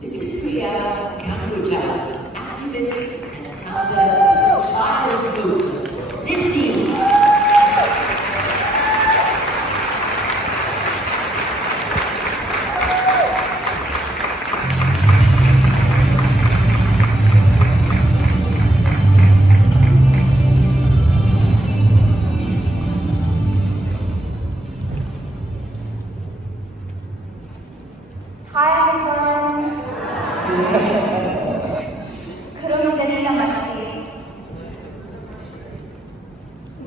Licipriya Kangujam, activist and founder of the child movement. Lizzie. Hi everyone.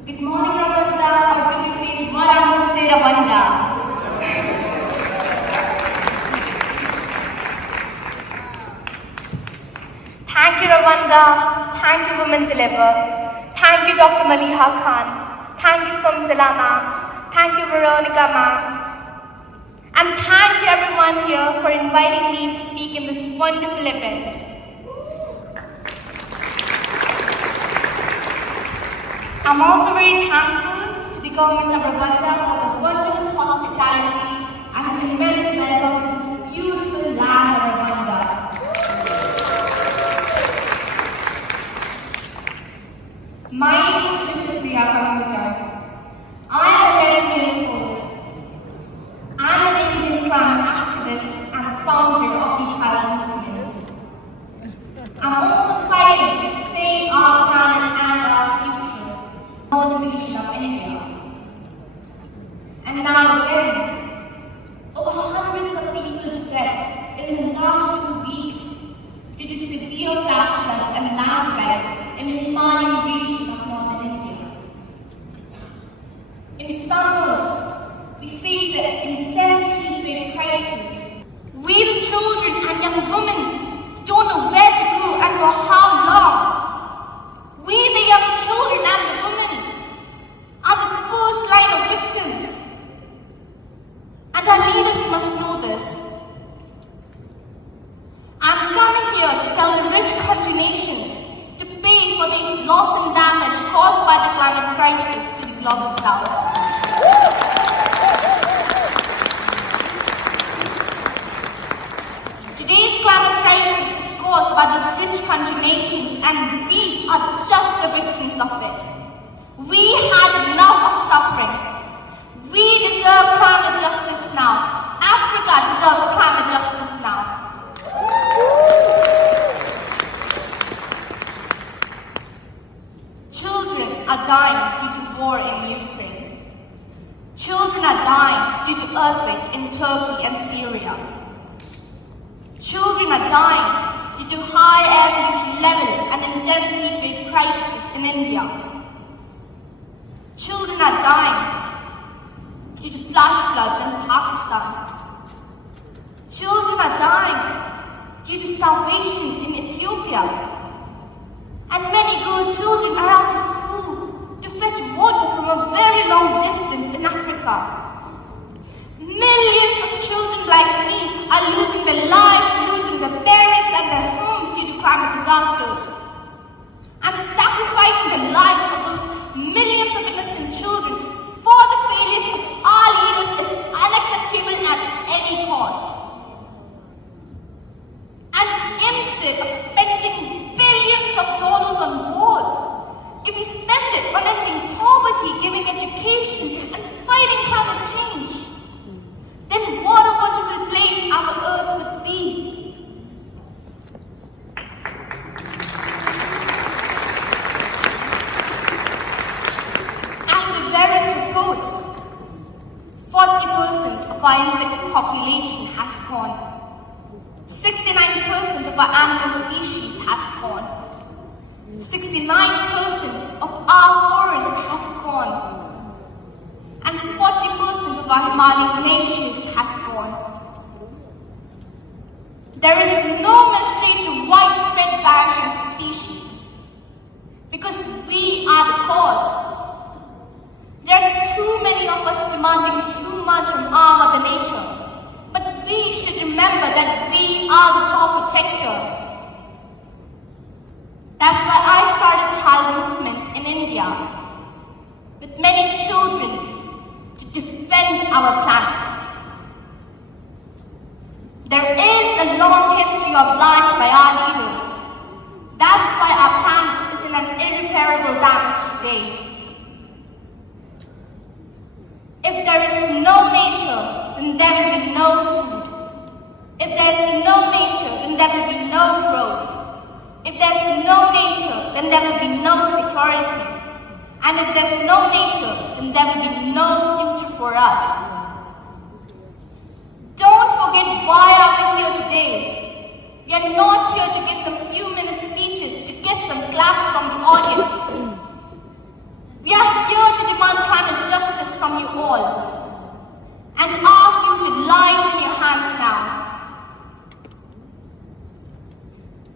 Good morning, Ravanda, or do we say what I would say, Ravanda? Thank you, Ravanda. Thank you, Women Deliver. Thank you, Dr. Maliha Khan. Thank you, Famzila ma'am. Thank you, Veronica ma'am. And thank you everyone here for inviting me to speak in this wonderful event. I'm also very thankful to the government of Rwanda for the wonderful hospitality and the immense welcome to this beautiful land of Rwanda. My name is Licipriya Kangujam. I am 11 years old. I'm an Indian climate activist and founder of the child movement. I'm also fighting to save our planet and our future, northern region of India. And now again, over hundreds of people's dead in the last 2 weeks due to severe flash floods and landslides in the Himalayan region of northern India. In summers, we face the intense heat wave crisis. We the children and young women don't know where to go and for how long. We the young children and the women are the first line of victims. And our leaders must know this. I'm coming here to tell the rich country nations to pay for the loss and damage caused by the climate crisis to the global south. Today's climate crisis is caused by those rich country nations and we are just the victims of it. We had enough of suffering. We deserve climate justice now. Africa deserves climate justice now. Children are dying due to war in Ukraine. Children are dying due to earthquake in Turkey and Syria. Children are dying due to high air pollution level and intense heat wave crisis in India. Children are dying due to flash floods in Pakistan. Children are dying due to starvation in Ethiopia. And many girl children are out of school to fetch water from a very long distance in Africa. Millions of children like me are losing their lives, losing their parents and their homes due to climate disasters. And sacrificing the lives of those millions of innocent children for the failures of our leaders is unacceptable at any cost. And instead of spending billions of dollars on wars, if we spend it on ending poverty, giving education and fighting climate change, then what a wonderful place our earth would be. As the various reports, 40% of our insect population has gone. 69% of our animal species has gone. 69% of our forest has gone. And 40% of our Himalayan glaciers has gone. There is no mystery to widespread variation of species because we are the cause. There are too many of us demanding too much from our Mother Nature, but we should remember that we are the top protector. That's why I started child movement in India with many children to defend our planet. There is a long history of lies by our leaders. That's why our planet is in an irreparable damage today. If there is no nature, then there will be no food. If there is no nature, then there will be no growth. If there is no nature, then there will be no security. And if there is no nature, then there will be no future for us. Don't forget why are we here today. We are not here to give some few minute speeches to get some claps from the audience. We are here to demand climate justice from you all. And our future lies in your hands now.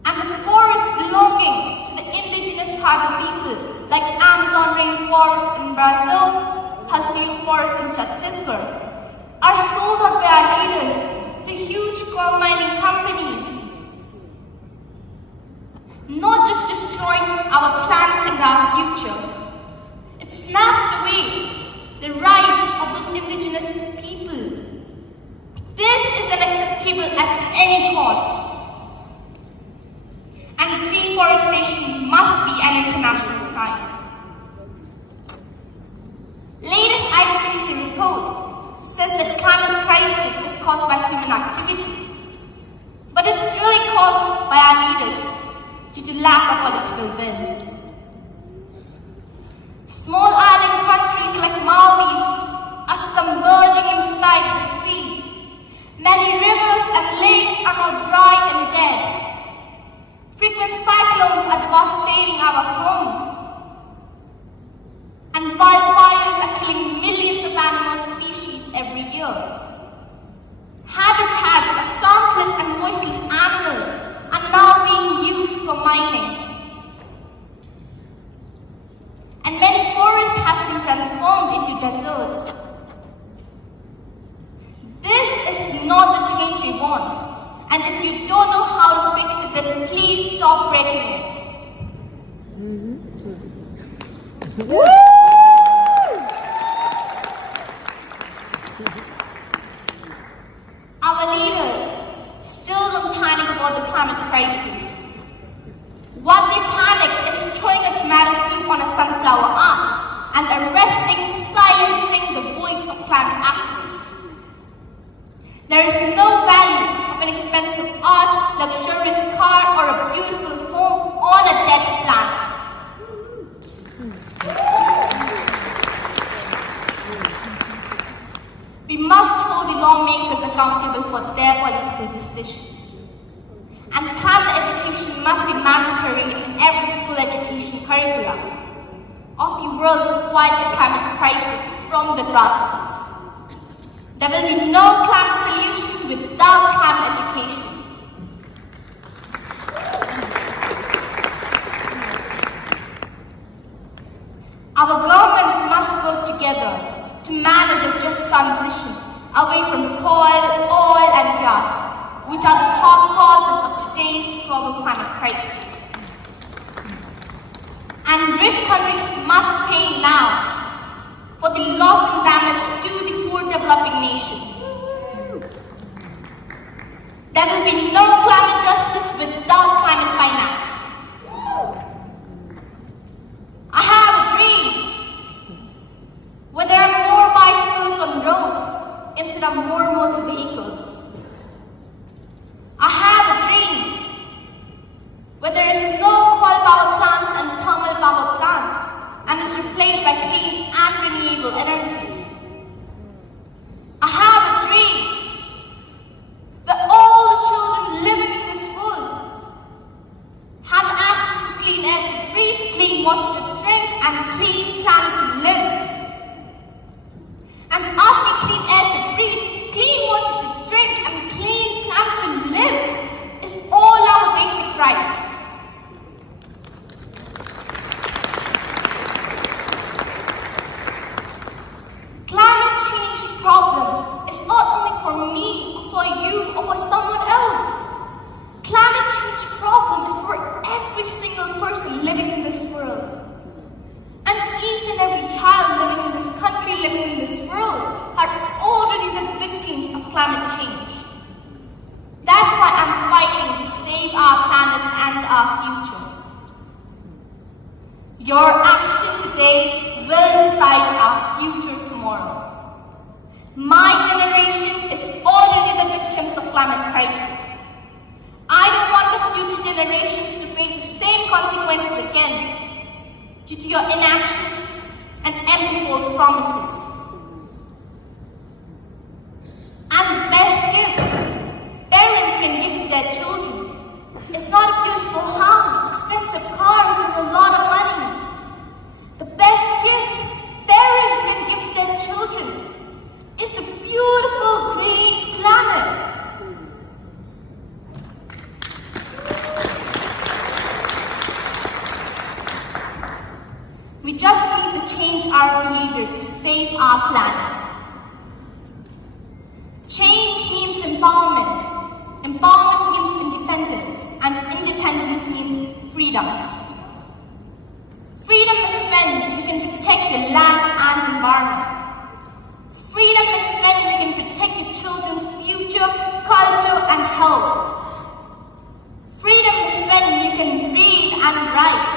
And the forest belonging to the indigenous tribal people like Amazon rainforest in Brazil, Husky forest in Chhattisgarh are sold out by our leaders to huge coal mining companies, not just destroying our planet and our future. It snatched away the rights of those indigenous people. This is unacceptable at any cost. And deforestation must be an international crime. Latest IPCC report says that climate crisis is caused by human activities. But it's really caused by our leaders due to lack of political will. Small island countries like Maldives are submerging inside the sea. Many rivers and lakes are now dry and dead. Frequent cyclones are devastating our homes. And wildfires are killing millions of animal species every year. Habitats of countless and voiceless animals are now being used for mining. And many forests have been transformed into deserts. This is not the change we want. And if you don't know how to fix it, then please stop breaking it. Our leaders still don't panic about the climate crisis. What they panic is throwing a tomato soup on a sunflower ant and arresting, silencing the voice of climate activists. There is no value of an expensive art, luxurious car, or a beautiful home on a dead planet. We must hold the lawmakers accountable for their political decisions. And climate education must be mandatory in every school education curriculum of the world to fight the climate crisis from the grassroots. There will be no climate solution without climate education. Our governments must work together to manage a just transition away from coal, oil and gas, which are the top causes of today's global climate crisis. And rich countries must pay now for the loss and damage to the poor developing nations. There will be no climate justice without climate finance. I have a dream where there are more bicycles on roads instead of more motor vehicles. I have a dream where there is no coal power plants and thermal power plants and is replaced by clean and renewable energies. I have a dream where all the children living in this world Your action today will decide our future tomorrow. My generation is already the victims of climate crisis. I don't want the future generations to face the same consequences again due to your inaction and empty false promises. And the best gift parents can give to their children is not a beautiful house, expensive cars, or a lot of money. The best gift parents can give to their children is a beautiful green planet. We just need to change our behavior to save our planet. Change means empowerment. Empowerment means independence, and independence means freedom. Freedom is when you can protect your land and environment. Freedom is when you can protect your children's future, culture, and health. Freedom is when you can read and write.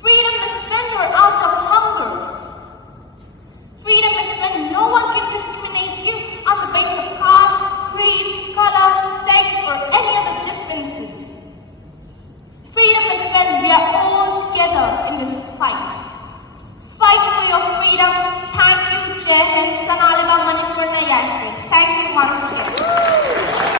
Freedom is when you're out of hunger. Freedom is when no one can discriminate you on the basis of caste, creed, color, sex, or any other differences. Freedom is when we are all together